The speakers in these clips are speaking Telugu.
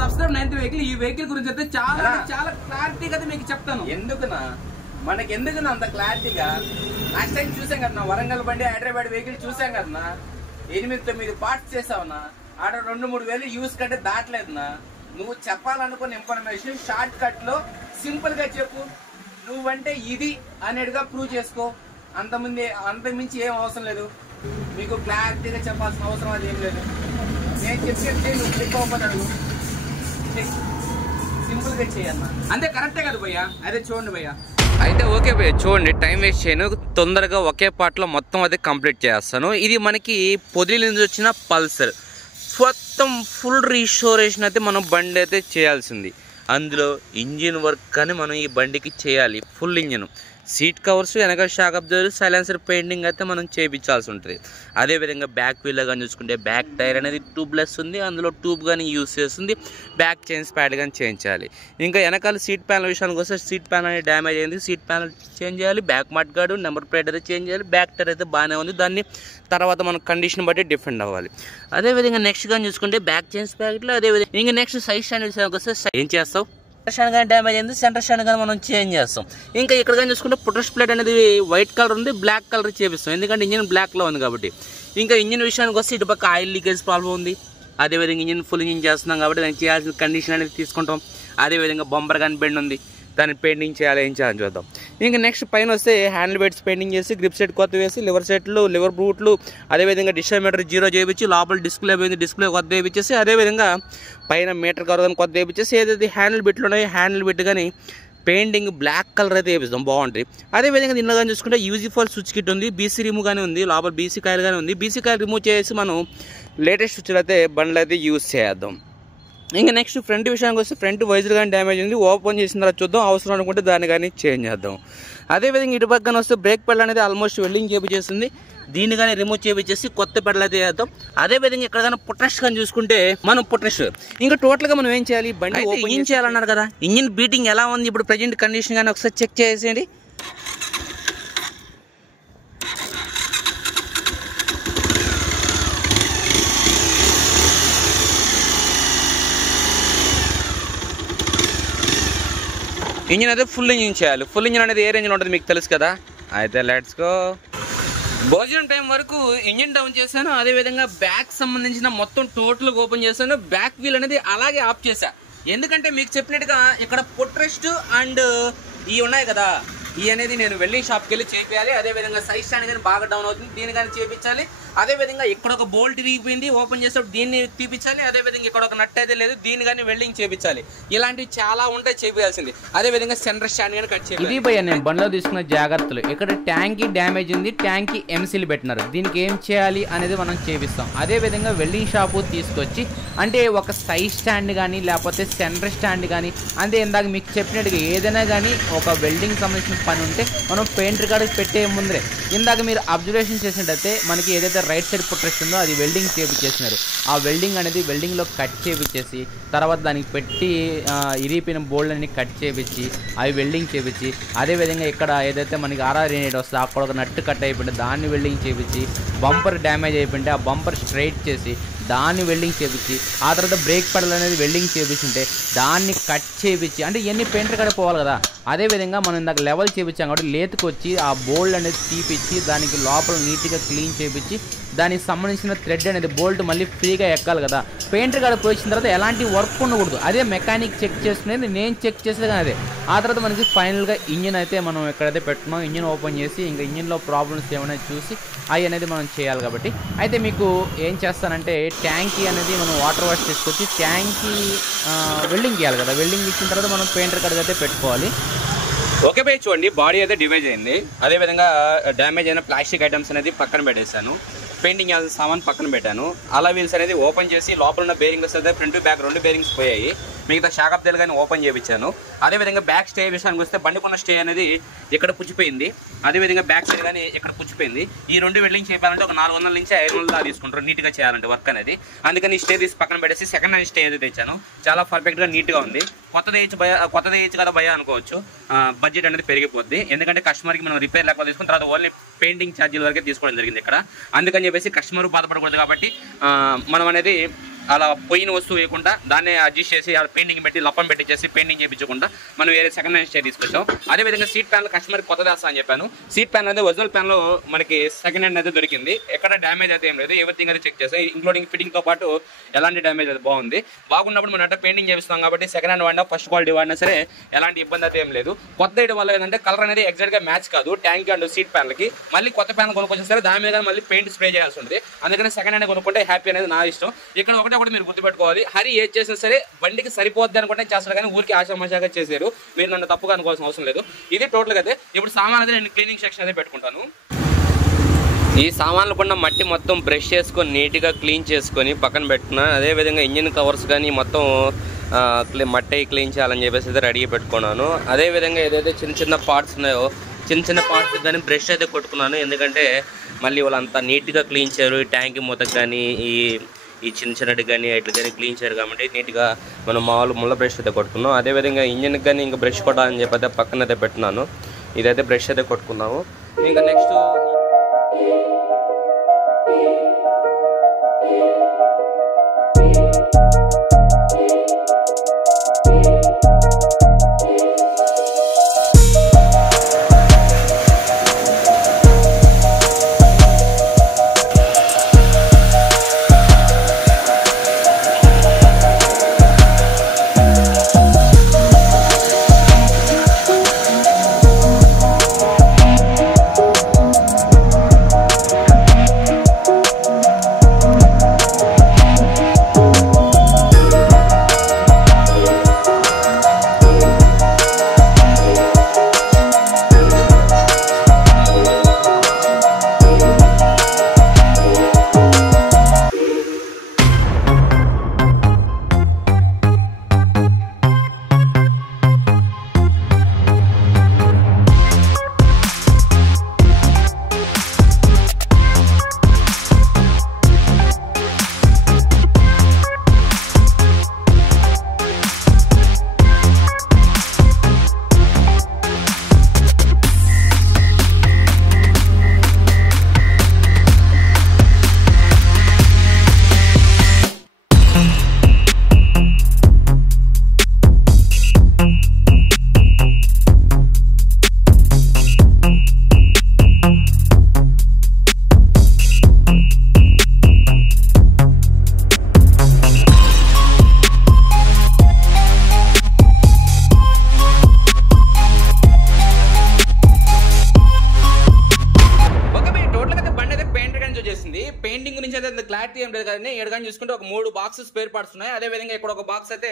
Subscribe 9th vehicle. ఈ వెహికల్ గురించి అయితే చాలా చాలా క్లారిటీగా అయితే మీకు చెప్తాను. ఎందుకునా మనకి ఎందుకున్నా అంత క్లారిటీగా? లాస్ట్ టైం చూసాం కదా వరంగల్ బండి హైదరాబాద్ వెహికల్ చూసాం కదా 8-9 పార్ట్స్ చేసావునా. ఆడ 2-3 వేలు యూస్ కంటే దాటలేదునా. నువ్వు చెప్పాలనుకున్న ఇన్ఫర్మేషన్ షార్ట్ కట్ లో సింపుల్ గా చెప్పు. నువ్వంటే ఇది అనేట్టుగా ప్రూవ్ చేసుకో. అంతకుమించి ఏం అవసరం లేదు. మీకు క్లారిటీగా చెప్పాల్సిన అవసరం అది ఏం లేదు. నేను చెప్పి నువ్వు క్లిక్ అవ్వబడ్డాడు. సింపుల్ గా చేయన్నా, అంతే. కరెక్టే కదా భయ్యా? అదే చూడండి భయ్యా. అయితే ఓకే భయ్య, చూడండి టైం వేస్ట్ చేయను, తొందరగా ఒకే పార్ట్లో మొత్తం అది కంప్లీట్ చేస్తాను. ఇది మనకి పొదిలి నుంచి వచ్చిన పల్సర్. మొత్తం ఫుల్ రీస్టోరేషన్ అయితే మనం బండి అయితే చేయాల్సింది. అందులో ఇంజిన్ వర్క్ కానీ మనం ఈ బండికి చేయాలి. ఫుల్ ఇంజిన్, సీట్ కవర్స్, వెనక షాక్ అబ్జర్వర్, సైలెన్సర్ పెయింటింగ్ అయితే మనం చేయించాల్సి ఉంటుంది. అదేవిధంగా బ్యాక్ వీల్ కానీ చూసుకుంటే బ్యాక్ టైర్ అనేది ట్యూబ్లెస్ ఉంది, అందులో ట్యూబ్ కానీ యూస్ చేస్తుంది. బ్యాక్ చైన్స్ ప్యాడ్ కానీ చేయించాలి. ఇంకా వెనకాల సీట్ ప్యానల్ విషయానికి వస్తే సీట్ ప్యానల్ అనేది డ్యామేజ్ అయింది, సీట్ ప్యానల్ చేంజ్ చేయాలి. Back mud guard, number plate అయితే చేంజ్ చేయాలి. బ్యాక్ టైర్ అయితే బాగానే ఉంది, దాన్ని తర్వాత మన కండిషన్ బట్టి డిఫెండ్ అవ్వాలి. అదేవిధంగా నెక్స్ట్ కానీ చూసుకుంటే బ్యాక్ చైన్స్ ప్యాకెట్లో, అదేవిధంగా ఇంకా నెక్స్ట్ సైడ్ స్టాండ్ విషయానికి వస్తే ఏం చేస్తావు? స్టాండ్ కానీ డ్యామేజ్ అయింది, సెంటర్ స్టాండ్ కానీ మనం చేంజ్ చేస్తాం. ఇంకా ఇక్కడ కానీ చూసుకుంటే పుట్రస్ ప్లేట్ అనేది వైట్ కలర్ ఉంది, బ్లాక్ కలర్ చేపిస్తాం, ఎందుకంటే ఇంజిన్ బ్లాక్లో ఉంది కాబట్టి. ఇంకా ఇంజిన్ విషయానికి వస్తే ఇటు పక్క ఆయిల్ లీకేజ్ ప్రాబ్లం ఉంది. అదేవిధంగా ఇంజిన్ ఫుల్ ఇంజిన్ చేస్తున్నాం కాబట్టి దానికి చేయాల్సిన కండిషన్ అనేది తీసుకుంటాం. అదేవిధంగా బంపర్ కానీ బెండ్ ఉంది, దాన్ని పెయింటింగ్ చేయాలి, ఏం చేయాలని చూద్దాం. ఇంకా నెక్స్ట్ పైన వస్తే హ్యాండిల్ బెడ్స్ పెయింటింగ్ చేసి, గ్రిప్ సెట్ కొత్త వేసి, లివర్ సెట్లు, లివర్ బూట్లు, అదేవిధంగా డిస్టర్మీటర్ 0 చేయించి, లోపల డిస్ప్లే పోయింది, డిస్ప్లే కొత్త వేయించేసి, అదేవిధంగా పైన మీటర్ కవర్ కానీ కొత్త వేయించేసి, ఏదైతే హ్యాండిల్ బిట్లు ఉన్నాయో హ్యాండిల్ బిట్ కానీ పెయింటింగ్ బ్లాక్ కలర్ అయితే వేపిస్తాం, బాగుంటుంది. అదేవిధంగా దీనిలో కానీ చూసుకుంటే యూజీఫుల్ స్విచ్ కిట్ ఉంది, బీసీ రిమూవ్ కానీ ఉంది, లోపల బీసీ కాయలు కానీ ఉంది. బీసీ కాయలు రిమూవ్ చేసి మనం లేటెస్ట్ స్విచ్లు అయితే బండ్లు అయితే యూజ్ చేద్దాం. ఇంకా నెక్స్ట్ ఫ్రంట్ విషయానికి వస్తే ఫ్రంట్ వైజర్ కానీ డ్యామేజ్ ఉంది, ఓపెన్ చేసిన తర్వాత చూద్దాం, అవసరం అనుకుంటే దాన్ని కానీ చేంజ్ చేద్దాం. అదేవిధంగా ఇటు పక్కన వస్తే బ్రేక్ పెడల్ అనేది ఆల్మోస్ట్ వెల్డింగ్ చేపించేస్తుంది, దీన్ని కానీ రిమూవ్ చేపించేసి కొత్త పెడల్ అయితే చేద్దాం. అదేవిధంగా ఇక్కడ కానీ పుట్రస్ట్ కానీ చూసుకుంటే మనం పుట్రస్ట్ ఇంకా టోటల్గా మనం ఏం చేయాలి, బండి ఇంజిన్ చేయాలన్నారు కదా, ఇంజిన్ బీటింగ్ ఎలా ఉంది ఇప్పుడు ప్రజెంట్ కండిషన్ కానీ ఒకసారి చెక్ చేసేయండి. ఇంజిన్ అయితే ఫుల్ ఇంజిన్ చేయాలి. ఫుల్ ఇంజిన్ అనేది ఏ రేంజ్లో ఉంటుంది మీకు తెలుసు కదా. అయితే లెట్స్ గో. భోజనం టైం వరకు ఇంజిన్ డౌన్ చేశాను, అదేవిధంగా బ్యాక్ సంబంధించిన మొత్తం టోటల్గా ఓపెన్ చేశాను. బ్యాక్ వీల్ అనేది అలాగే ఆఫ్ చేశా, ఎందుకంటే మీకు చెప్పినట్టుగా ఇక్కడ పుట్రెస్ట్ అండ్ ఇవి ఉన్నాయి కదా, ఈ అనేది నేను వెల్డింగ్ షాప్కి వెళ్ళి చేయాలి. అదేవిధంగా సైడ్ స్టాండ్ కానీ బాగా డౌన్ అవుతుంది, దీన్ని కానీ చేయించాలి. అదేవిధంగా ఇక్కడ ఒక బోల్ట్ తిరిగిపోయింది, ఓపెన్ చేసేటప్పుడు దీన్ని తీపించాలి. అదేవిధంగా ఇక్కడ ఒక నట్ అయితే లేదు, దీన్ని కానీ వెల్డింగ్ చేయించాలి. ఇలాంటివి చాలా ఉంటాయి చేయాల్సింది. అదేవిధంగా సెంటర్ స్టాండ్ కానీ కట్ చేయాలి. ఇది భయ్య నేను బండిలో తీసుకున్న జాగ్రత్తలు. ఇక్కడ ట్యాంక్ డ్యామేజ్ ఉంది, ట్యాంక్ ఎంసీలు పెట్టినారు, దీనికి ఏం చేయాలి అనేది మనం చేపిస్తాం. అదేవిధంగా వెల్డింగ్ షాపు తీసుకొచ్చి అంటే ఒక సైడ్ స్టాండ్ కానీ లేకపోతే సెంటర్ స్టాండ్ కానీ, అంటే ఇందాక మీకు చెప్పినట్టుగా ఏదైనా కానీ ఒక వెల్డింగ్ సంబంధించిన పని ఉంటే మనం పెయింటర్ కాడికి పెట్టే ముందరే ఇందాక మీరు అబ్జర్వేషన్ చేసినట్టయితే మనకి ఏదైతే రైట్ సైడ్ పుట్రెస్ట్ ఉందో అది వెల్డింగ్ చేపించేసినారు. ఆ వెల్డింగ్ అనేది వెల్డింగ్లో కట్ చేపించేసి తర్వాత దానికి పెట్టి ఇరిగిపోయిన బోల్డ్ అన్ని కట్ చేపించి అవి వెల్డింగ్ చేపించి, అదేవిధంగా ఇక్కడ ఏదైతే మనకి ఆర్ఆర్ యూనిట్ వస్తుందో అక్కడ ఒక నట్టు కట్ అయిపోయింటే దాన్ని వెల్డింగ్ చేపించి, బంపర్ డ్యామేజ్ అయిపోయింటే ఆ బంపర్ స్ట్రైట్ చేసి దాన్ని వెల్డింగ్ చేపించి, ఆ తర్వాత బ్రేక్ పెడల్ అనేది వెల్డింగ్ చేపించుంటే దాన్ని కట్ చేపించి, అంటే ఇవన్నీ పెయింటర్ కాడ పోవాలి కదా. అదేవిధంగా మనం ఇందాక లెవెల్ చేపించాం కాబట్టి లేతుకు వచ్చి ఆ బోల్డ్ అనేది తీపిచ్చి దానికి లోపల నీట్గా క్లీన్ చేపించి దానికి సంబంధించిన థ్రెడ్ అనేది బోల్ట్ మళ్ళీ ఫ్రీగా ఎక్కాలి కదా. పెయింటర్ కాడ పోయించిన తర్వాత ఎలాంటి వర్క్ ఉండకూడదు, అదే మెకానిక్ చెక్ చేసుకునేది, నేను చెక్ చేసేది కానీ అదే. ఆ తర్వాత మనకి ఫైనల్గా ఇంజిన్ అయితే మనం ఎక్కడైతే పెట్టుకున్నాం ఇంజిన్ ఓపెన్ చేసి ఇంకా ఇంజిన్లో ప్రాబ్లమ్స్ ఏమైనా చూసి అవి అనేది మనం చేయాలి. కాబట్టి అయితే మీకు ఏం చేస్తానంటే ట్యాంకీ అనేది మనం వాటర్ వాష్ తీసుకొచ్చి ట్యాంకీ వెల్డింగ్ చేయాలి కదా. వెల్డింగ్ ఇచ్చిన తర్వాత మనం పెయింటర్ కాడ అయితే పెట్టుకోవాలి. ఓకే బై, చూడండి బాడీ అయితే డ్యామేజ్ అయింది. అదేవిధంగా డ్యామేజ్ అయిన ప్లాస్టిక్ ఐటమ్స్ అనేది పక్కన పెట్టేశాను, పెయింటింగ్ చేయాల్సిన సామాన్ పక్కన పెట్టాను. అలా వీల్స్ అనేది ఓపెన్ చేసి లోపల ఉన్న బేరింగ్స్ అయితే ఫ్రంట్ బ్యాక్ 2 బేరింగ్స్ పోయాయి, మిగతా షాక్ అబ్జర్వర్ కానీ ఓపెన్ చేయించాను. అదేవిధంగా బ్యాక్ స్టే విషయానికి వస్తే బండికున్న స్టే అనేది ఇక్కడ పుచ్చిపోయింది, అదేవిధంగా బ్యాక్ సైడ్ కానీ ఇక్కడ పుచ్చిపోయింది. ఈ 2 వెల్డింగ్ చేయాలంటే ఒక 400 నుంచి 500 తీసుకుంటారు నీట్గా చేయాలంటే వర్క్ అనేది. అందుకని స్టే తీసి పక్కన పెట్టేసి సెకండ్ హ్యాండ్ స్టే అయితే తెచ్చాను, చాలా పర్ఫెక్ట్గా నీట్గా ఉంది. కొత్తది వేయచ్చు కదా భయ అనుకోవచ్చు, బడ్జెట్ అనేది పెరిగిపోద్ది. ఎందుకంటే కస్టమర్కి మనం రిపేర్ లేకపోతే తీసుకున్న తర్వాత ఓన్లీ పెయింటింగ్ ఛార్జీల వరకే తీసుకోవడం జరిగింది ఇక్కడ. అందుకని చెప్పేసి కస్టమర్ బాధపడకూడదు కాబట్టి మనం అనేది అలా పోయిన వస్తువు వేయకుండా దాన్ని అడ్జస్ట్ చేసి పెయింటింగ్ పెట్టి లప్పం పెట్టించేసి పెయింటింగ్ చేయించకుండా మనం వేరే సెకండ్ హ్యాండ్ స్టే తీసుకొచ్చాం. అదేవిధంగా సీట్ ప్యాన్లు కస్టమర్ కొత్తది వేస్తా అని చెప్పాను. సీట్ ప్యాన్ అనేది ఒరిజినల్ ప్యాన్లో మనకి సెకండ్ హ్యాండ్ అయితే దొరికింది. ఎక్కడ డ్యామేజ్ అయితే ఏం లేదు, ఎవ్రీథింగ్ అయితే చెక్ చేస్తాం, ఇంక్లూడింగ్ ఫిట్టింగ్తో పాటు ఎలాంటి డ్యామేజ్ అయితే బాగుంది. బాగున్నప్పుడు మనం అంటే పెయింటింగ్ చేస్తాం కాబట్టి సెకండ్ హ్యాండ్ వాడినా ఫస్ట్ క్వాలిటీ వాడినా సరే ఎలాంటి ఇబ్బంది అయితే ఏం లేదు. కొత్త వేయడం వల్ల ఏంటంటే కలర్ అనేది ఎగ్జాక్ట్గా మ్యాచ్ కాదు ట్యాంక్ అండ్ సీట్ ప్యాన్లకి. మళ్ళీ కొత్త ప్యాన్ కొనుక్కొచ్చిన సరే దాని మీద మళ్ళీ పెయింట్ స్ప్రే చేయాల్సి ఉంటుంది. అందుకని సెకండ్ హ్యాండ్ కొనుక్కుంటే హ్యాపీ అనేది నా ఇష్టం. ఇక్కడ ఒకటి మీరు గుర్తుపెట్టుకోవాలి, హరి ఏది చేసినా సరే బండికి సరిపోద్ది అనుకుంటే చేస్తారు, కానీ ఊరికి ఆశామాషాగా చేశారు. మీరు నన్ను తప్పుగా అనుకోవాల్సిన అవసరం లేదు. ఇది టోటల్గా అయితే ఇప్పుడు సామాన్ అయితే నేను క్లీనింగ్ సెక్షన్ అయితే పెట్టుకుంటాను. ఈ సామాన్లు కూడా మట్టి మొత్తం బ్రష్ చేసుకొని నీట్గా క్లీన్ చేసుకొని పక్కన పెట్టుకున్నాను. అదేవిధంగా ఇంజిన్ కవర్స్ కానీ మొత్తం మట్టి క్లీన్ చేయాలని చెప్పేసి అయితే రెడీగా పెట్టుకున్నాను. అదేవిధంగా ఏదైతే చిన్న చిన్న పార్ట్స్ ఉన్నాయో చిన్న పార్ట్స్ కానీ బ్రష్ అయితే కొట్టుకున్నాను. ఎందుకంటే మళ్ళీ వాళ్ళంతా నీట్గా క్లీన్ చేయరు. ఈ ట్యాంక్ మూతకు కానీ ఈ చిన్నటి కానీ ఇట్లా కానీ క్లీన్ చేయరు కాబట్టి నీట్గా మనం మామూలు ముళ్ళ బ్రష్ అయితే కొట్టుకున్నాం. అదేవిధంగా ఇంజిన్కి కానీ ఇంకా బ్రష్ కొట్టాలని చెప్పి అయితే పక్కన అయితే పెట్టినాను. ఇదైతే బ్రష్ అయితే కొట్టుకున్నాము. ఇంకా నెక్స్ట్ పెయింటింగ్ గురించి అయితే క్లారిటీ ఏం లేదు కానీ ఎడగాని చూసుకుంటే ఒక 3 బాక్స్ స్పేర్ పార్ట్స్ ఉన్నాయి. అదేవిధంగా ఇక్కడ ఒక బాక్స్ అయితే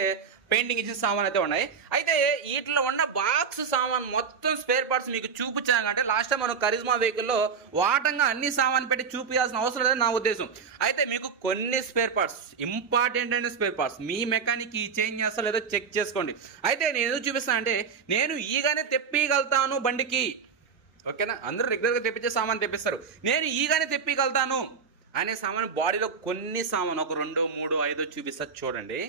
పెయింటింగ్ ఇచ్చిన సామాన్ అయితే ఉన్నాయి. అయితే వీటిలో ఉన్న బాక్స్ సామాన్ మొత్తం స్పేర్ పార్ట్స్ మీకు చూపించాలంటే లాస్ట్ టైం మనం కరిజ్మా వెహికల్లో వాటంగా అన్ని సామాన్ పెట్టి చూపించాల్సిన అవసరం లేదని నా ఉద్దేశం. అయితే మీకు కొన్ని స్పేర్ పార్ట్స్ ఇంపార్టెంట్ అయిన స్పేర్ పార్ట్స్ మీ మెకానిక్ చేంజ్ చేస్తా లేదో చెక్ చేసుకోండి. అయితే నేను ఎందుకు చూపిస్తాను అంటే నేను ఈగానే తెప్పిగలుగుతాను బండికి, ఓకేనా? అందరూ రెగ్యులర్గా తెప్పించే సామాన్ తెప్పిస్తారు. నేను ఈగానే తెప్పిగలుగుతాను అనే సామాన్ బాడీలో కొన్ని సామాన్ ఒక 2, 3, 5 చూపిస్తా చూడండి.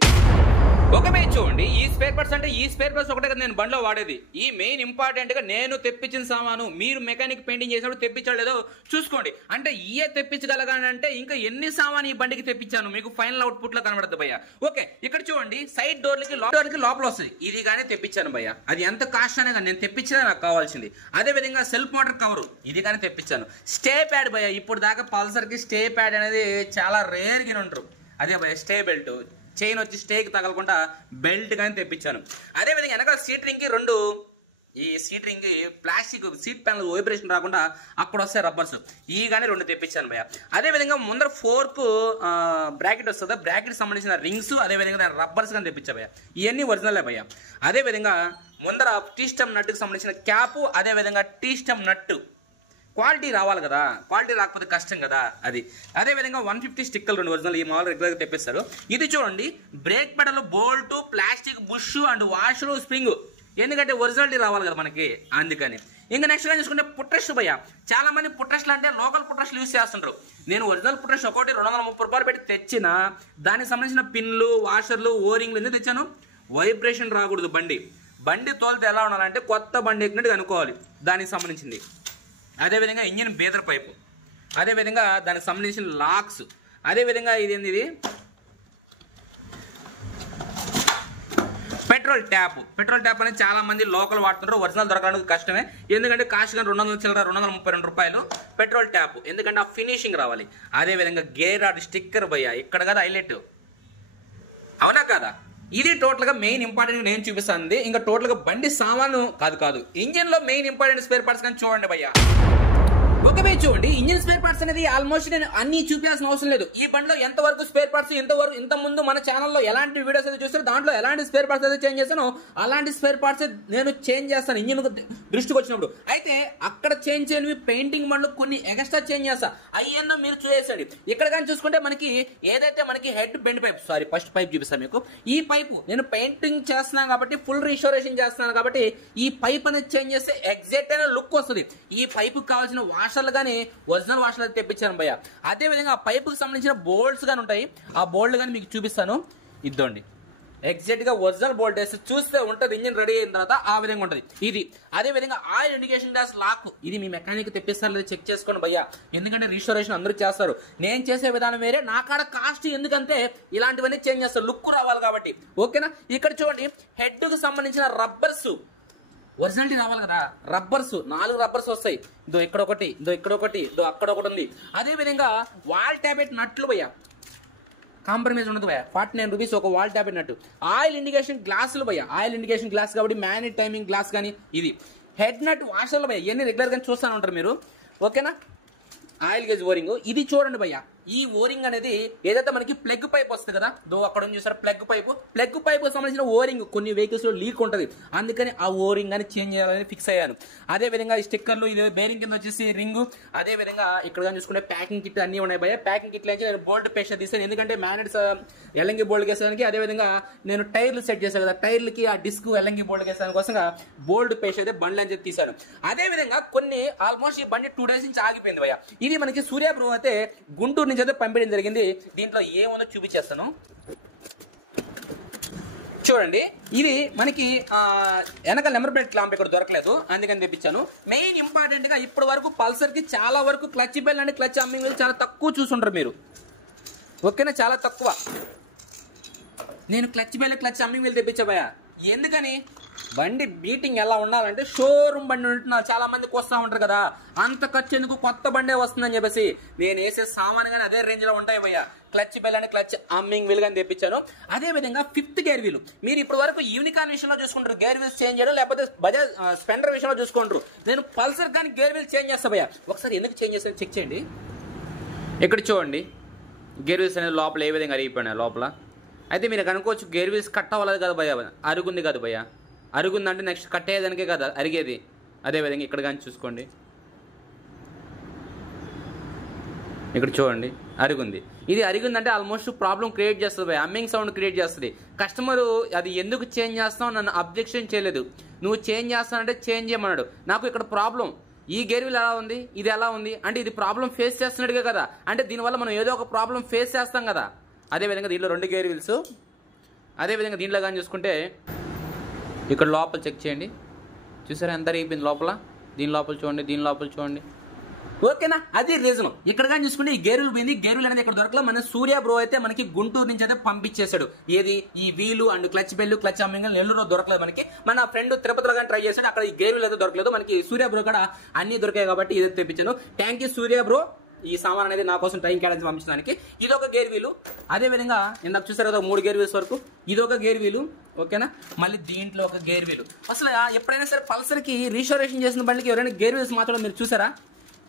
ఓకే చూడండి, ఈ స్పేర్ పార్ట్స్ అంటే ఈ స్పేర్ పార్ట్స్ ఒకటే కదా నేను బండిలో వాడేది. ఈ మెయిన్ ఇంపార్టెంట్ గా నేను తెప్పించిన సామాను మీరు మెకానిక్ పెయింటింగ్ చేసినప్పుడు తెప్పించాడు లేదో చూసుకోండి. అంటే ఇయే తెప్పించగలగానంటే ఇంకా ఎన్ని సామాన్ ఈ బండికి తెప్పించాను మీకు ఫైనల్ అవుట్పుట్ లో కనబడదు భయ్య. ఓకే ఇక్కడ చూడండి, సైడ్ డోర్లకి లోపల వస్తుంది. ఇది కానీ తెప్పించాను భయ్య. అది ఎంత కాస్ట్ అనే కానీ నేను తెప్పించినా నాకు కావాల్సింది. అదే విధంగా సెల్ఫ్ మోటార్ కవర్ ఇది కానీ తెప్పించాను. స్టే ప్యాడ్ భయ్య, ఇప్పుడు దాకా పల్సర్ కి స్టే ప్యాడ్ అనేది చాలా రేర్ గా ఉంటారు. అదే భయ్య స్టే బెల్ట్, చైన్ వచ్చి స్టేకి తగలకుండా బెల్ట్ కానీ తెప్పించాను. అదేవిధంగా వెనకాల సీట్ రింగ్కి 2 ఈ seat ring plastic seat panel vibration రాకుండా అక్కడ వస్తాయి రబ్బర్స్, ఈ కానీ 2 తెప్పించాను భయ్య. అదేవిధంగా ముందర 4 బ్రాకెట్ వస్తుంది, బ్రాకెట్ సంబంధించిన రింగ్స్ అదేవిధంగా రబ్బర్స్ కానీ తెప్పించా భయ్య. ఇవన్నీ ఒరిజినల్ భయ్య. అదేవిధంగా ముందర టీ స్టెమ్ నట్టుకు సంబంధించిన క్యాప్, అదేవిధంగా టీ స్టెమ్ నట్టు క్వాలిటీ రావాలి కదా, క్వాలిటీ రాకపోతే కష్టం కదా అది. అదేవిధంగా 150 స్టిక్కర్లు 2 ఒరిజినల్ ఈ మామూలు రెగ్యులర్గా తెప్పిస్తారు. ఇది చూడండి, brake pedal bolt, plastic bush and washer spring, ఎందుకంటే ఒరిజినాలిటీ రావాలి కదా మనకి, అందుకని. ఇంకా నెక్స్ట్ చూసుకుంటే పుట్రస్ట్ భయ్య. చాలా మంది పుట్రస్ట్లు అంటే లోకల్ పుట్రస్ట్లు యూజ్ చేస్తుంటారు. నేను ఒరిజినల్ పుట్రస్ట్ ఒకటి 230 రూపాయలు పెట్టి తెచ్చిన, దానికి సంబంధించిన పిన్లు, వాషర్లు, ఓరింగ్లు ఎందుకు తెచ్చాను? వైబ్రేషన్ రాకూడదు. బండి తోలితే ఎలా ఉండాలంటే కొత్త బండి ఎక్కినట్టు అనుకోవాలి, దానికి సంబంధించింది. అదేవిధంగా ఇంజిన్ బేదర్ పైపు, అదేవిధంగా దానికి సంబంధించిన లాక్స్, అదేవిధంగా ఇది పెట్రోల్ ట్యాప్ అనేది చాలా మంది లోకల్ వాడుతుంటారు, ఒరిజినల్ దొరకడానికి కష్టమే. ఎందుకంటే కాస్ట్ కానీ 200 చిల్లర 232 రూపాయలు పెట్రోల్ ట్యాప్, ఎందుకంటే ఆ ఫినిషింగ్ రావాలి. అదే విధంగా గేర్ రాడ్ స్టిక్కర్ భయ్యా, ఇక్కడ కదా హైలైట్, అవునా కదా? ఇది టోటల్ గా మెయిన్ ఇంపార్టెంట్ నేను చూపిస్తాను. ఇంకా టోటల్ గా బండి సామాను కాదు, ఇంజిన్ లో మెయిన్ ఇంపార్టెంట్ స్పేర్ పార్ట్స్ కానీ చూడండి భయ్యా. ఓకే భయ్, చూడండి ఇంజిన్ స్పేర్ పార్ట్స్ అనేది ఆల్మోస్ట్ నేను అన్ని చూపించాల్సిన అవసరం లేదు. ఈ బండిలో ఎంతవరకు స్పేర్ పార్ట్స్ ఇంత ముందు మన ఛానల్లో ఎలాంటి వీడియోస్ అయితే చూస్తారో దాంట్లో ఎలాంటి స్పేర్ పార్ట్స్ అయితే చేంజ్ చేస్తానో అలాంటి స్పేర్ పార్ట్స్ నేను చేంజ్ చేస్తాను ఇంజిన్ దృష్టికి వచ్చినప్పుడు. అయితే అక్కడ చేంజ్ చేయనివి పెయింటింగ్ బండ్లు కొన్ని ఎక్స్ట్రా చేంజ్ చేస్తా, అయ్యన్నా మీరు చూసేసండి. ఇక్కడ కానీ చూసుకుంటే మనకి ఏదైతే మనకి head bend pipe, first pipe చూపిస్తాను మీకు. ఈ పైపు నేను పెయింటింగ్ చేస్తున్నాను కాబట్టి, ఫుల్ రిస్టోరేషన్ చేస్తున్నాను కాబట్టి ఈ పైప్ అనేది చేంజ్ చేస్తే ఎగ్జాక్ట్ అయిన లుక్ వస్తుంది. ఈ పైపు కావాల్సిన వాషర్లు కానీ ఒరిజినల్ వాషర్లు అయితే తెప్పించాను భయ్య. అదే విధంగా ఆ పైపుకి సంబంధించిన బోల్ట్స్ కానీ ఉంటాయి, ఆ బోల్ట్ కానీ మీకు చూపిస్తాను. ఇద్దండి ఎగ్జాక్ట్ గా ఒరిజినల్ బోల్ట్ వేస్తే చూస్తే ఉంటుంది ఇంజిన్ రెడీ అయిన తర్వాత ఆ విధంగా ఉంటుంది ఇది. అదే విధంగా ఆయిల్ ఇండికేషన్ గ్లాస్ లాక్, ఇది మీ మెకానిక్ తెప్పిస్తారు లేదా చెక్ చేసుకోండి భయ్య, ఎందుకంటే రిస్టోరేషన్ అందరూ చేస్తారు. నేను చేసే విధానం వేరే, నా కాడ కాస్ట్ ఎందుకంటే ఇలాంటివన్నీ చేంజ్ చేస్తారు, లుక్ రావాలి కాబట్టి. ఓకేనా? ఇక్కడ చూడండి హెడ్ కు సంబంధించిన రబ్బర్స్ ఒరిజినాలిటీ రావాలి కదా, రబ్బర్స్ 4 రబ్బర్స్ వస్తాయి. ఇదో ఇక్కడ ఒకటి, ఇదో ఇక్కడ ఒకటి, ఇదో అక్కడ ఒకటి ఉంది. అదే విధంగా వాల్ ట్యాబెట్ నట్లు భయ్య, కాంప్రమైజ్ ఉండదు భయ్య, 49 రూపీస్ ఒక వాల్ ట్యాబెట్ నట్టు. ఆయిల్ ఇండికేషన్ గ్లాసులు భయ్య, ఆయిల్ ఇండికేషన్ గ్లాస్ కాబట్టి మ్యాన్ టైమింగ్ గ్లాస్ కానీ ఇది. హెడ్ నట్ వాషర్లు భయ్య, ఇవన్నీ రెగ్యులర్ గా చూస్తూనే ఉంటారు మీరు. ఓకేనా? ఆయిల్ గేజ్ ఓరింగ్ ఇది చూడండి భయ్య. ఈ ఓరింగ్ అనేది ఏదైతే మనకి ప్లగ్ పైప్ వస్తుంది కదా, అక్కడ చూసారు ప్లగ్ పైప్ సంబంధించిన ఓరింగ్ కొన్ని వెహికల్స్ లో లీక్ ఉంటుంది, అందుకని ఆ ఓరింగ్ అని చేంజ్ చేయాలని ఫిక్స్ అయ్యాను. అదే విధంగా ఈ స్టిక్కర్లు, ఇది బేరింగ్ కింద వచ్చేసి రింగ్. అదే విధంగా ఇక్కడ చూసుకుంటే ప్యాకింగ్ కిట్ అన్ని ఉన్నాయి భయ్య. ప్యాకింగ్ కిట్ నుంచి నేను బోల్ట్ పేస్ట్ తీసాను, ఎందుకంటే మ్యాగ్నెట్స్ ఎల్ఎంగి బోల్ట్ వేసేదానికి. అదే విధంగా నేను టైర్లు సెట్ చేశాను కదా, టైర్లకి ఆ డిస్క్ ఎల్ఎంగి బోల్ట్ వేసేదాని కోసంగా బోల్ట్ పేస్ట్ అయితే బండ్లు అని చెప్పి తీసాను. అదే విధంగా కొన్ని ఆల్మోస్ట్ ఈ బండి 2 days నుంచి ఆగిపోయింది భయ్య. ఇది మనకి సూర్య బ్రో అయితే గుంటూరు నుంచి అయితే పంపించడం జరిగింది. దీంట్లో ఏముందో చూపించేస్తాను చూడండి. ఇది మనకి వెనక నెంబర్ ప్లేట్ క్లాంప్ ఇక్కడ దొరకలేదు, అందుకని తెప్పించాను. మెయిన్ ఇంపార్టెంట్ గా ఇప్పటి వరకు పల్సర్ కి చాలా వరకు క్లచ్ బెల్ అంటే క్లచ్ అమ్మింగ్ చాలా తక్కువ చూసుంటారు మీరు. ఓకేనా? చాలా తక్కువ. నేను క్లచ్ బెల్ క్లచ్ అమ్మింగ్ వీల్ తెప్పించా భయ్య. ఎందుకని? బండి బీటింగ్ ఎలా ఉండాలంటే షోరూమ్ బండి ఉంటున్నారు, చాలా మందికి వస్తూ ఉంటారు కదా, అంత ఖర్చు ఎందుకు, కొత్త బండే వస్తుందని చెప్పేసి నేను వేసే సామాన్ కానీ అదే రేంజ్ లో ఉంటాయి భయ్య. క్లచ్ బెల్ అని క్లచ్ అమ్మింగ్ వీల్ కానీ తెప్పించాను. అదే విధంగా 5th గేర్ వీల్, మీరు ఇప్పటి వరకు యూనికాన్ విషయంలో చూసుకుంటారు గేర్ వీల్స్ చేంజ్ చేయడం, లేకపోతే బజాజ్ స్పెండర్ విషయంలో చూసుకుంటారు. నేను పల్సర్ కానీ గేర్ వీల్ చేంజ్ చేస్తా భయ్య. ఒకసారి ఎందుకు చేంజ్ చేస్తాను చెక్ చేయండి. ఇక్కడ చూడండి గేర్ వీల్స్ అనేది లోపల ఏ విధంగా అరిగిపోయినాయి లోపల. అయితే మీరు కనుకోవచ్చు గేర్ వీల్స్ కట్ అవ్వలేదు కదా భయ్య, అరుగుంది కదా భయ్య. అరుగుందంటే నెక్స్ట్ కట్ అయ్యేదానికే కదా అరిగేది. అదే విధంగా ఇక్కడ కానీ చూసుకోండి, ఇక్కడ చూడండి అరుగుంది. ఇది అరిగిందంటే ఆల్మోస్ట్ ప్రాబ్లం క్రియేట్ చేస్తుంది భయ్య, అమ్మింగ్ సౌండ్ క్రియేట్ చేస్తుంది. కస్టమరు అది ఎందుకు చేంజ్ చేస్తావు నన్ను అబ్జెక్షన్ చేయలేదు, నువ్వు చేంజ్ చేస్తానంటే చేంజ్ చేయమన్నాడు. నాకు ఇక్కడ ప్రాబ్లం ఈ గేర్ వీల్ ఎలా ఉంది, ఇది ఎలా ఉంది అంటే ఇది ప్రాబ్లం ఫేస్ చేస్తున్నట్టుగా కదా, అంటే దీనివల్ల మనం ఏదో ఒక ప్రాబ్లం ఫేస్ చేస్తాం కదా. అదేవిధంగా దీంట్లో 2 గేర్ వీల్స్. అదేవిధంగా దీంట్లో కానీ చూసుకుంటే ఇక్కడ లోపల చెక్ చేయండి, చూసారా ఎంత అయిపోయింది లోపల. దీని లోపల చూడండి, దీని లోపల చూడండి. ఓకేనా? అది రీజన్. ఇక్కడ కానీ చూసుకుంటే ఈ గేరులు పోయింది, గేరులు అనేది ఇక్కడ దొరకలేదు. మన సూర్య బ్రో అయితే మనకి గుంటూరు నుంచి అయితే పంపించేశాడు. ఏది ఈ వీలు and clutch bell clutch humming నెల్లూరులో దొరకలేదు మనకి. మన ఫ్రెండ్ తిరుపతిలో కానీ ట్రై చేశాడు, అక్కడ ఈ గేరులు అయితే దొరకలేదు. మనకి సూర్య బ్రో కూడా అన్ని దొరికాయి కాబట్టి ఇది తెప్పించాను. థ్యాంక్ యూ సూర్య బ్రో, ఈ సామాన్ అనేది నా కోసం టైం కేటాయించి పంపించడానికి. ఇదొక గేర్ వీలు. అదే విధంగా ఇందాక చూసారు కదా 3 గేర్ వీల్స్ వరకు, ఇదొక గేర్ వీలు. ఓకేనా? మళ్ళీ దీంట్లో ఒక గేర్ వీలు. అసలు ఎప్పుడైనా సరే పల్సర్ కి రిస్టోరేషన్ చేసిన బండికి ఎవరైనా గేర్ వీల్స్ మార్చడం మీరు చూసారా?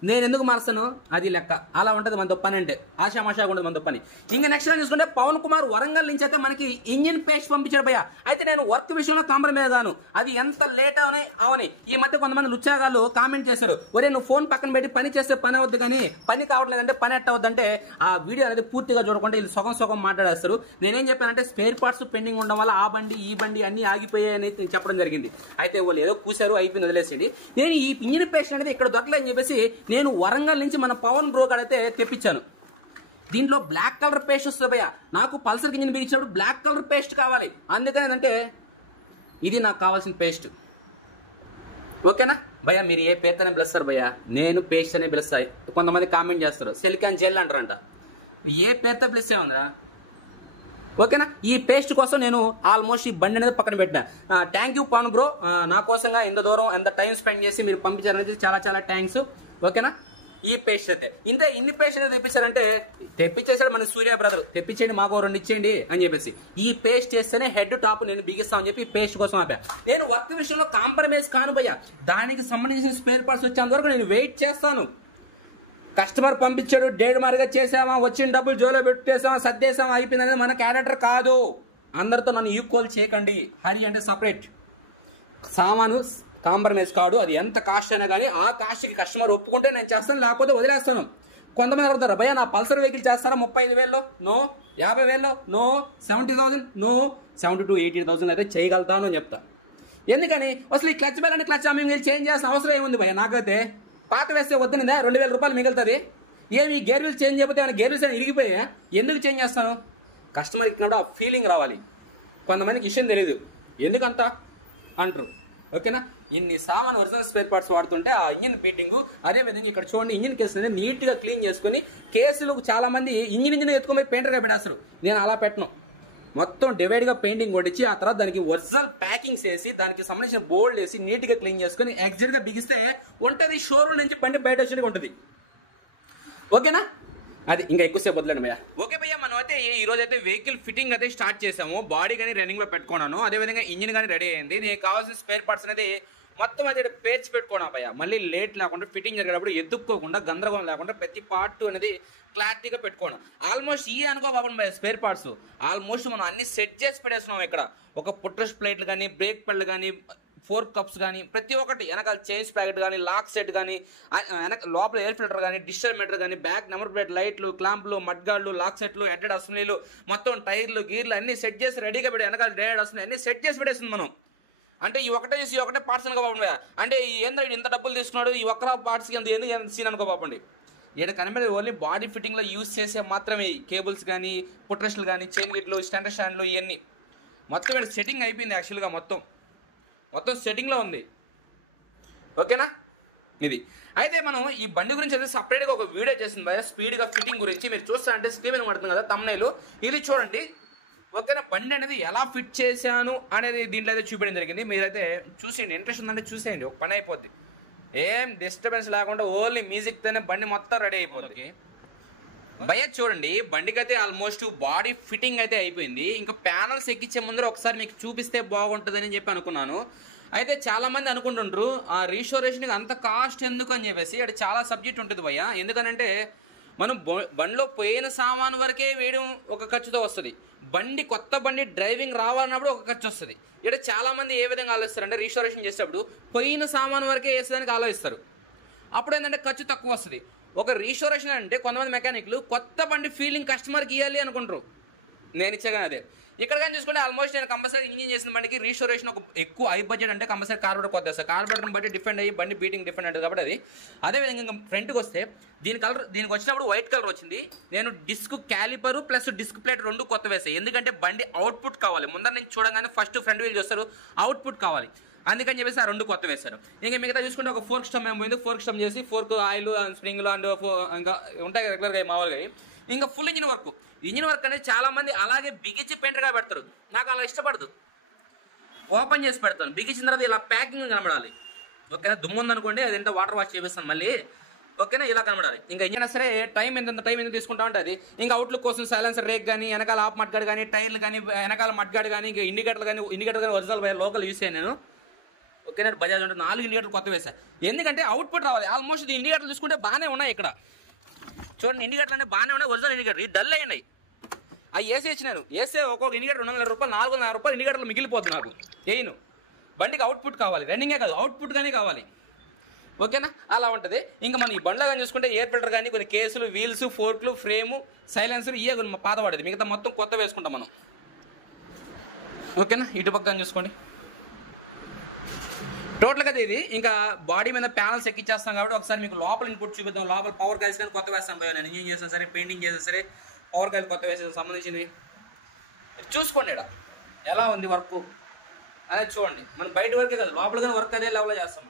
నేను ఎందుకు మారుస్తాను అది లెక్క, అలా ఉంటుంది మనతో పని. అంటే ఆశామాషాగా ఉంటుంది మనతో పని. ఇంకా నెక్స్ట్ చూసుకుంటే పవన్ కుమార్ వరంగల్ నుంచి అయితే మనకి ఇంజిన్ పేస్ట్ పంపించాడు భయ్య. అయితే నేను వర్క్ విషయంలో కాంప్రమైజ్ గాను, అది ఎంత లేట్ అవని ఈ మధ్య కొంతమంది లుచ్చాగాళ్ళు కామెంట్ చేశారు, ఒరే నువ్వు ఫోన్ పక్కన పెట్టి పని చేస్తే పని అవద్దు కానీ పని కావట్లేదంటే పని ఎట్టవద్దంటే ఆ వీడియో అనేది పూర్తిగా చూడకుండా వీళ్ళు సగం మాట్లాడేస్తారు. నేనేం చెప్పానంటే స్పేర్ పార్ట్స్ పెండింగ్ ఉండడం వల్ల ఆ బండి ఈ బండి అన్ని ఆగిపోయాయని చెప్పడం జరిగింది. అయితే వాళ్ళు ఏదో కూసారు, అయిపోయింది, వదిలేసేయండి. నేను ఈ ఇంజిన్ పేస్ట్ అనేది ఇక్కడ దొరకలేదని చెప్పేసి నేను వరంగల్ నుంచి మన పవన్ బ్రో అయితే తెప్పించాను. దీంట్లో బ్లాక్ కలర్ పేస్ట్ వస్తుంది భయ్య. నాకు పల్సర్ ఇంజిన్ బిగించినప్పుడు బ్లాక్ కలర్ పేస్ట్ కావాలి, అందుకని అంటే ఇది నాకు కావాల్సిన పేస్ట్. ఓకేనా భయ్య? మీరు ఏ పేరుతోనే పిలుస్తారు భయ్య, నేను పేస్ట్ అనే పిలుస్తాయి. కొంతమంది కామెంట్ చేస్తారు సిలికాన్ జెల్ అంటారంట, ఏ పేరుతో పిలిస్తే ఉందా? ఓకేనా. ఈ పేస్ట్ కోసం నేను ఆల్మోస్ట్ ఈ బండి అనేది పక్కన పెట్టినా. థ్యాంక్ యూ పవన్ బ్రో, నా కోసంగా ఇంత దూరం ఎంత టైం స్పెండ్ చేసి మీరు పంపించారనేది చాలా చాలా థ్యాంక్స్. ఓకేనా. ఈ పేస్ట్ అయితే ఇన్ని పేస్ట్ అయితే తెప్పించారంటే తెప్పించేసాడు మన సూర్య బ్రదర్, తెప్పించేయండి మాకు 2 ఇచ్చేయండి అని చెప్పేసి. ఈ పేస్ట్ చేస్తేనే హెడ్ టాప్ నేను బిగిస్తామని చెప్పి ఈ పేస్ట్ కోసం ఆపా. నేను వర్క్ విషయంలో కాంప్రమైజ్ కాను భయ్యా. దానికి సంబంధించిన స్పేర్ పార్ట్స్ వచ్చేంత వరకు నేను వెయిట్ చేస్తాను. కస్టమర్ పంపించాడు, డేట్ మారిగా చేసామా, వచ్చిన డబ్బులు జోలో పెట్టేసామా, సర్దేసామా, అయిపోయింది అనేది మన క్యారెక్టర్ కాదు. అందరితో నన్ను ఈక్వల్ చేయకండి. హరి అంటే సపరేట్, సామాను కాంప్రమైజ్ కాదు. అది ఎంత కాస్ట్ అయినా కానీ ఆ కాస్ట్కి కస్టమర్ ఒప్పుకుంటే నేను చేస్తాను, లేకపోతే వదిలేస్తాను. కొంతమంది అడుగుతారు, భయ్యా నా పల్సర్ వెహికల్ చేస్తారా 35,000లో? నో. 50,000లో? నో. 70,000? నో. 70 to 80,000 అయితే చేయగలుగుతాను అని చెప్తా. ఎందుకని అసలు ఈ క్లచ్ బెల్ అంటే క్లచ్ మేము చేంజ్ చేసిన అవసరం ఏముంది భయ్యా? నాకైతే పాత వేస్తే వద్దునిందా 2,000 రూపాయలు మిగులుతుంది. ఏమి గేర్ వీల్స్ చేంజ్ చేయకపోతే ఏమైనా గేర్ వీల్స్ అయినా ఇరిగిపోయా? ఎందుకు చేంజ్ చేస్తాను? కస్టమర్ ఇచ్చినప్పుడు ఆ ఫీలింగ్ రావాలి. కొంతమందికి విషయం తెలియదు ఎందుకంతా అంటారు. ఓకేనా. ఇన్ని సామాన్ ఒరిజినల్ స్పేర్ పార్ట్స్ వాడుతుంటే ఆ ఇంజిన్ బీటింగ్, అదే విధంగా ఇక్కడ చూడండి ఇంజిన్ కేసు నీట్ గా క్లీన్ చేసుకుని, కేసులు చాలా మంది ఇంజిన్ ఎత్తుకొని పెయింటర్ గా పెట్టేస్తారు. నేను అలా పెట్టను. మొత్తం డివైడ్ గా పెయింటింగ్ కొట్టించి ఆ తర్వాత దానికి ఒరిజినల్ ప్యాకింగ్స్ వేసి దానికి సంబంధించిన బోల్డ్ వేసి నీట్ గా క్లీన్ చేసుకుని ఎగ్జాక్ట్ గా బిగిస్తే ఉంటది. షోరూమ్ నుంచి బండి బయట వచ్చి ఉంటుంది. ఓకేనా. అది ఇంకా ఎక్కువసేపు వదలండి భయ్యా. ఓకే భయ్యా, మనం అయితే ఈ రోజు అయితే వెహికల్ ఫిట్టింగ్ అయితే స్టార్ట్ చేసాము. బాడీ కానీ రన్నింగ్ లో పెట్టుకున్నాను, అదేవిధంగా ఇంజిన్ కానీ రెడీ అయింది. నీకు కావాల్సిన స్పేర్ పార్ట్స్ అనేది మొత్తం అయితే పేర్చి పెట్టుకోనా భయ్యా. మళ్ళీ లేట్ లేకుండా ఫిట్టింగ్ జరిగేటప్పుడు ఎత్తుక్కోకుండా గందరగోళం లేకుండా ప్రతి పార్ట్ అనేది క్లారిటీగా పెట్టుకోను. ఆల్మోస్ట్ ఈ అనుకోబాబు భయ్యా స్పేర్ పార్ట్స్ ఆల్మోస్ట్ మనం అన్ని సెట్ చేసి పెట్టేస్తున్నాం. ఇక్కడ ఒక పుట్రస్ ప్లేట్లు కానీ, బ్రేక్ పెళ్ళు కానీ, 4 కప్స్ కానీ, ప్రతి ఒక్కటి వెనకాల చైన్స్ ప్యాకెట్ కానీ, లాక్ సెట్ కానీ, లోపల ఎయిర్ ఫిల్టర్ కానీ, డిజిటల్ మీటర్ కానీ, బ్యాక్ నెంబర్ ప్లేట్, లైట్లు, క్లాంపులు, మడ్గాళ్ళు, లాక్ సెట్లు, హెడ్ అసెంబ్లీలు, మొత్తం టైర్లు, గీర్లు అన్ని సెట్ చేసి రెడీగా పెట్టి వెనకాల డైరెక్ట్ అసెంబ్లీ అన్ని సెట్ చేసి పెట్టేస్తుంది మనం. అంటే ఈ ఒకటే చేసి ఈ ఒకటే పార్ట్స్ అనుకోబాబు. అంటే ఏంటంటే ఇంత డబ్బులు తీసుకున్నాడు ఈ ఒక్క పార్ట్స్కి ఎంత సీన్ అనుకోబాబండి. ఇక్కడ కనిపెట్టేది ఓన్లీ బాడీ ఫిట్టింగ్లో యూజ్ చేసే మాత్రమే. కేబుల్స్ కానీ, పుట్రెస్ట్లు కానీ, చైన్ గిట్లు, స్టాండర్డ్ స్టాండ్లు ఇవన్నీ మొత్తం ఇక్కడ సెట్టింగ్ అయిపోయింది. యాక్చువల్గా మొత్తం సెట్టింగ్లో ఉంది. ఓకేనా. ఇది అయితే మనం ఈ బండి గురించి అయితే సపరేట్గా ఒక వీడియో చేసింది భయ్యా, స్పీడ్గా ఫిట్టింగ్ గురించి. మీరు చూస్తారంటే స్క్రీన్ మీద పడుతుంది కదా తమ్నైల్, ఇది చూడండి. ఓకేనా. బండి అనేది ఎలా ఫిట్ చేశాను అనేది దీంట్లో అయితే చూపించడం జరిగింది. మీరైతే చూసేయండి, ఇంట్రెస్ట్ ఉందంటే చూసేయండి, ఒక పని అయిపోద్ది. ఏం డిస్టర్బెన్స్ లేకుండా ఓన్లీ మ్యూజిక్తోనే బండి మొత్తం రెడీ అయిపోద్ది. భయ్యా చూడండి, బండికి అయితే ఆల్మోస్ట్ బాడీ ఫిట్టింగ్ అయితే అయిపోయింది. ఇంకా ప్యానల్స్ ఎక్కించే ముందర ఒకసారి మీకు చూపిస్తే బాగుంటుందని చెప్పి అనుకున్నాను. అయితే చాలా మంది అనుకుంటుంటారు ఆ రీస్టోరేషన్కి అంత కాస్ట్ ఎందుకు అని చెప్పేసి. అది చాలా సబ్జెక్ట్ ఉంటుంది భయ్యా. ఎందుకనంటే మనం బండిలో పోయిన సామాను వరకే వేయడం ఒక ఖర్చుతో వస్తుంది. కొత్త బండి డ్రైవింగ్ రావాలన్నప్పుడు ఒక ఖర్చు వస్తుంది. ఇక్కడ చాలా మంది ఏ విధంగా ఆలోచిస్తారంటే రీస్టోరేషన్ చేసేటప్పుడు పోయిన సామాను వరకే వేసేదానికి ఆలోచిస్తారు. అప్పుడు ఏంటంటే ఖర్చు తక్కువ వస్తుంది. ఒక రీస్టోరేషన్ అంటే కొంతమంది మెకానిక్లు కొత్త బండి ఫీలింగ్ కస్టమర్కి ఇవ్వాలి అనుకుంటారు. నేను ఇచ్చేగానే అదే. ఇక్కడ కానీ చూసుకుంటే ఆల్మోస్ట్ నేను కంపల్సరీ ఇంజిన్ చేసిన బండికి రీస్టోరేషన్ ఒక ఎక్కువ హై బడ్జెట్ అంటే కంపల్సరీ కార్బోరేటర్ కొత్త వేస్తాను. కార్బోరేటర్ని బట్టి డిఫరెంట్ అయ్యి బండి బీటింగ్ డిఫరెంట్ ఉంటుంది కాబట్టి అది. అదేవిధంగా ఇంకా ఫ్రంట్కి వస్తే దీనికి వచ్చినప్పుడు వైట్ కలర్ వచ్చింది. నేను డిస్క్ క్యాలిపరు ప్లస్ డిస్క్ ప్లేట్ 2 కొత్త వేసాయి. ఎందుకంటే బండి అవుట్పుట్ కావాలి. ముందర నుంచి చూడగానే ఫస్ట్ ఫ్రంట్ వీల్ చూస్తారు, అవుట్పుట్ కావాలి. అందుకని చెప్పేసి ఆ 2 కొత్త వేశారు. ఇంకా మిగతా చూసుకుంటే ఒక ఫోర్క్ స్టమ్ ఏమైంది, ఫోర్క్ స్టమ్ చేసి ఫోర్క్ ఆయిల్ స్ప్రింగ్లు అండ్ ఇంకా ఉంటాయి రెగ్యులర్గా మామూలుగా. ఇంకా ఫుల్ ఇంజిన్ వర్క్ అనేది చాలా మంది అలాగే బిగించి పెయింటర్గా పెడతారు. నాకు అలా ఇష్టపడదు. ఓపెన్ చేసి పెడతాను, బిగించిన తర్వాత ఇలా ప్యాకింగ్ కనబడాలి. ఓకేనా. దుమ్ము ఉందనుకోండి అది ఎంత వాటర్ వాష్ చేపిస్తాను మళ్ళీ. ఓకేనా. ఇలా కనబడాలి. ఇంకా ఇంజిన్ సరే టైం ఎంత తీసుకుంటా ఉంటుంది. ఇంకా అవుట్లుక్ కోసం సైలెన్సర్ రేక్ కానీ, వెనకాల ఆఫ్ మడ్గాడ్ కానీ, టైర్లు కానీ, వెనకాల మడ్గాడ్ కానీ, ఇంకా ఇండికేటర్ కానీ ఒరిజినల్ లోకల్ యూస్ అయ్యాను నేను. ఓకేనా. బజాజ్ అంటే 4 ఇండికేటర్లు కొత్త వేసాను. ఎందుకంటే అవుట్పుట్ రావాలి. ఆల్మోస్ట్ ఈ ఇండికేటర్లు చూసుకుంటే బాగానే ఉన్నాయి. ఇక్కడ చూడండి ఇండికేటర్లు అంటే బాగానే ఉన్నాయి. ఒరిజినల్ ఇండికేటర్ ఈ డల్ అయినాయి. అవి ఏసీ ఇచ్చినాను. ఏసీ ఒక్కొక్క ఇండికేటర్ 200 రూపాయలు 400 రూపాయలు ఇండికేటర్లు మిగిలిపోతుంది నాకు. ఏను బండికి అవుట్పుట్ కావాలి, రన్నింగే కాదు అవుట్పుట్ కానీ కావాలి. ఓకేనా. అలా ఉంటుంది. ఇంకా మనం ఈ బండ్లో కానీ చూసుకుంటే ఎయిర్ ఫిల్టర్ కానీ, కొన్ని కేసులు, వీల్స్, ఫోర్క్లు, ఫ్రేము, సైలెన్సర్ ఇవే కొన్ని పాత పడేది. మిగతా మొత్తం కొత్త వేసుకుంటాం మనం. ఓకేనా. ఇటు పక్కన చూసుకోండి. టోటల్గా ఇది ఇంకా బాడీ మీద ప్యానల్స్ ఎక్కిచ్చేస్తాం కాబట్టి ఒకసారి మీకు లోపల ఇన్పుట్ చూపిద్దాం. లోపల పవర్ కాయిల్స్ కానీ కొత్త వేస్తాం భయ్యా. నేను ఇంజిన్ చేసినా సరే, పెయింటింగ్ చేసినా సరే, పవర్ కాయిల్ కొత్త వేసే సంబంధించింది చూసుకోండి. ఇక్కడ ఎలా ఉంది వర్క్ అనేది చూడండి. మనం బయట వరకే కాదు లోపల కానీ వర్క్ అదే లెవెల్లో చేస్తాం.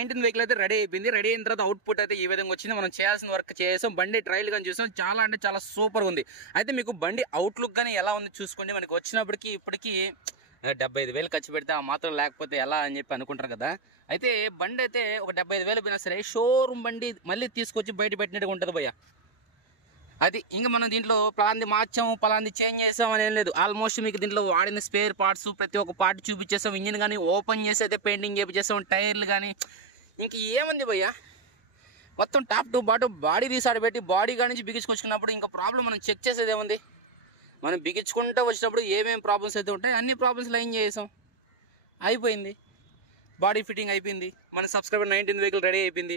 19 వెహికల్ అయితే రెడీ అయిపోయింది. రెడీ అయిన తర్వాత అవుట్పుట్ అయితే ఈ విధంగా వచ్చింది. మనం చేయాల్సిన వర్క్ చేసాం. బండి ట్రయల్ కానీ చూసాం. చాలా అంటే చాలా సూపర్ ఉంది. అయితే మీకు బండి అవుట్లుక్ కానీ ఎలా ఉంది చూసుకోండి. మనకి వచ్చినప్పటికి ఇప్పటికీ 75,000 ఖర్చు పెడితే ఆ మాత్రం లేకపోతే ఎలా అని చెప్పి అనుకుంటారు కదా. అయితే బండి అయితే ఒక 75,000 పోయినా సరే షోరూమ్ బండి మళ్ళీ తీసుకొచ్చి బయట పెట్టినట్టుగా ఉంటుంది భయ్య. అది ఇంకా మనం దీంట్లో పలాంది మార్చాము, పలాంది చేంజ్ చేసాం అని ఏం లేదు. ఆల్మోస్ట్ మీకు దీంట్లో వాడిన స్పేర్ పార్ట్స్ ప్రతి ఒక్క పార్ట్ చూపించేసాం. ఇంజిన్ కానీ ఓపెన్ చేసి అయితే పెయింటింగ్ చేపించేసాం. టైర్లు కానీ ఇంక ఏముంది భయ్య, మొత్తం టాప్ టు బాడీ తీసాడు పెట్టి బాడీ కాడి నుంచి బిగించుకొచ్చుకున్నప్పుడు ఇంకా ప్రాబ్లం మనం చెక్ చేసేది ఏముంది. మనం బిగించుకుంటూ వచ్చినప్పుడు ఏమేమి ప్రాబ్లమ్స్ అయితే ఉంటాయి అన్ని ప్రాబ్లమ్స్ లైన్ చేసాం. అయిపోయింది, బాడీ ఫిట్టింగ్ అయిపోయింది. మన సబ్స్క్రైబర్ 19 వెహికల్ రెడీ అయిపోయింది.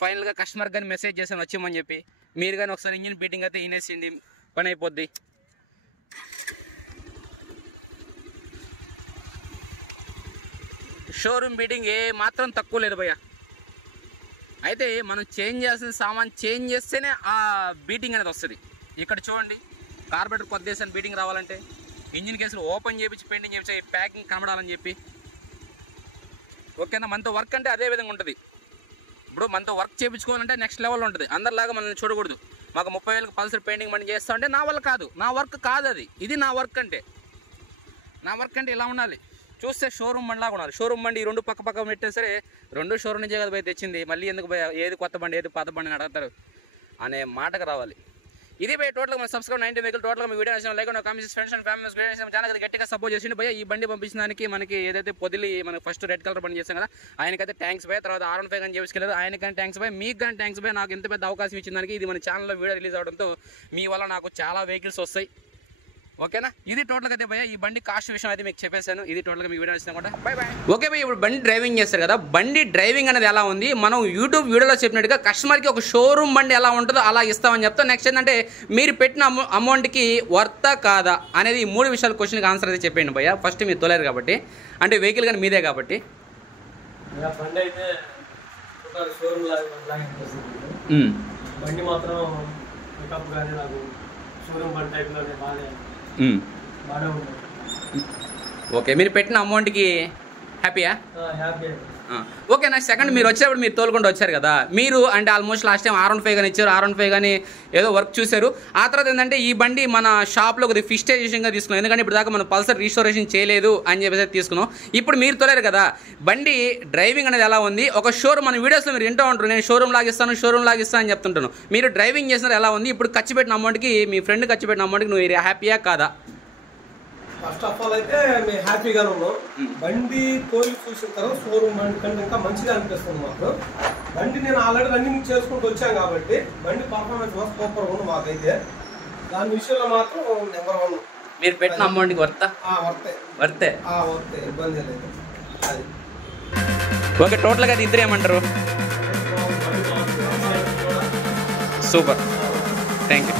ఫైనల్గా కస్టమర్ కానీ మెసేజ్ చేసాను వచ్చామని చెప్పి. మీరు కానీ ఒకసారి ఇంజిన్ బీటింగ్ అయితే ఇనేసింది, పని అయిపోద్ది. షోరూమ్ బీటింగ్ ఏ మాత్రం తక్కువ లేదు భయ్య. అయితే మనం చేంజ్ చేయాల్సిన సామాన్ చేంజ్ చేస్తేనే ఆ బీటింగ్ అనేది వస్తుంది. ఇక్కడ చూడండి, కార్బొరేటర్ కొద్దిసేపు బీటింగ్ రావాలంటే ఇంజిన్ కేసులు ఓపెన్ చేయించి పెయింటింగ్ చేయించి ప్యాకింగ్ కనబడాలని చెప్పి. ఓకేనా, మనతో వర్క్ అంటే అదే విధంగా ఉంటుంది. ఇప్పుడు మనతో వర్క్ చేయించుకోవాలంటే నెక్స్ట్ లెవెల్ ఉంటుంది. అందరిలాగా మనల్ని చూడకూడదు. మాకు 30,000 పల్సర్ పెయింటింగ్ బండి చేస్తా అంటే నా వల్ల కాదు, నా వర్క్ కాదు అది. ఇది నా వర్క్ అంటే, నా వర్క్ అంటే ఇలా ఉండాలి. చూస్తే షోరూమ్ బండి లాగా ఉండాలి. షోరూమ్ బండి 2 పక్క పెట్టినా సరే 2 షోరూమ్ నుంచే కదా పోయి తెచ్చింది. మళ్ళీ ఎందుకు ఏది కొత్త బండి ఏది పాత బండి అని అడుగుతారు అనే మాటకు రావాలి. ఇది భయ టోటల్గా మన సబ్స్క్రైబ్ 19 వెహికల్ టోటల్గా మీ వీడియో నచ్చిన like comments friends and families channel గట్టిగా సపోర్ట్ చేసింది భయ. ఈ బండి పంపించడానికి మనకి ఏదైతే పొదిలి మనకి ఫస్ట్ రెడ్ కలర్ బండి చేస్తాం కదా, ఆయనకైతే థ్యాంక్స్ భయ. తర్వాత R15 కానీ చేసుకెళ్ళారు, ఆయనకైనా థ్యాంక్స్ భయ. మీకు కానీ థ్యాంక్స్ భయ. నాకు ఇంత పెద్ద అవకాశం ఇచ్చిన దానికి. ఇది మన ఛానల్లో వీడియో రిలీజ్ అవడంతో మీ వల్ల నాకు చాలా వెహికల్స్ వస్తాయి. ఓకేనా, ఇది టోటల్గా అయితే భయ. ఈ బండి కాస్ట్ విషయం అయితే మీకు చెప్పేశాను. ఇది టోటల్గా మీ వీడియో నచ్చిన కూడా బై బై. ఓకే భయ, ఇప్పుడు బండి డ్రైవింగ్ చేస్తారు కదా, బండి డ్రైవింగ్ అనేది ఎలా ఉంది మనం యూట్యూబ్ వీడియోలో చెప్పినట్టుగా కస్టమర్కి ఒక షోరూమ్ బండి ఎలా ఉంటుందో అలా ఇస్తామని చెప్తాం. నెక్స్ట్ ఏంటంటే మీరు పెట్టిన అమౌంట్కి వర్తా కాదా అనేది ఈ 3 విషయాల క్వశ్చన్కి ఆన్సర్ అయితే చెప్పండి భయ్య. ఫస్ట్ మీరు తోలేరు కాబట్టి, అంటే వెహికల్ కానీ మీదే కాబట్టి. బండి అయితే ఒక షోరూమ్ బండి మాత్రం పికప్ కానీ నాకు షోరూమ్ బండి టైప్లోనే బాగానే ఉంటుంది. ఓకే, మీరు పెట్టిన అమౌంట్కి హ్యాపీయా? హ్యాపీ. ఓకే, నా సెకండ్ మీరు వచ్చేటప్పుడు మీరు తోలుకుండా వచ్చారు కదా, మీరు అంటే ఆల్మోస్ట్ లాస్ట్ టైం R15 కానీ ఇచ్చారు. R15 కానీ ఏదో వర్క్ చూశారు. ఆ తర్వాత ఏంటంటే ఈ బండి మన షాప్లో కొద్దిగా ఫిస్టైజేషన్గా తీసుకున్నాం. ఎందుకంటే ఇప్పుడు దాకా మనం పల్సర్ రీస్టోరేషన్ చేయలేదు అని చెప్పేసి తీసుకున్నాం. ఇప్పుడు మీరు తోలేరు కదా, బండి డ్రైవింగ్ అనేది ఎలా ఉంది. ఒక షోరూమ్ మన వీడియోస్లో మీరు వింటూ ఉంటారు, నేను షోరూమ్ లాగిస్తాను అని చెప్తుంటాను. మీరు డ్రైవింగ్ చేసినారు ఎలా ఉంది. ఇప్పుడు ఖర్చు పెట్టిన అమౌంట్కి, మీ ఫ్రెండ్ ఖర్చు పెట్టిన అమౌంట్కి నువ్వు హ్యాపీయా కాదా? ఫస్ట్ ఆఫ్ ఆల్ అయితే మేము హ్యాపీగానే ఉన్నాం. బండి తోలి చూసిన తర్వాత షోరూమ్ బండి కంటే ఇంకా మంచిగా అనిపిస్తుంది మాకు. బండి నేను ఆల్రెడీ రన్నింగ్ చేసుకుంటూ వచ్చాను కాబట్టి బండి పర్ఫార్మెన్స్ సూపర్ ఉంది మాకైతే. దాని విషయంలో మాత్రం నెంబర్ 1. మీరు పెట్టిన అమౌంట్కి వర్తే వర్తే ఇబ్బంది లేదు అది. ఓకే, టోటల్గా అది ఇద్దరు ఏమంటారు? Super, thank you.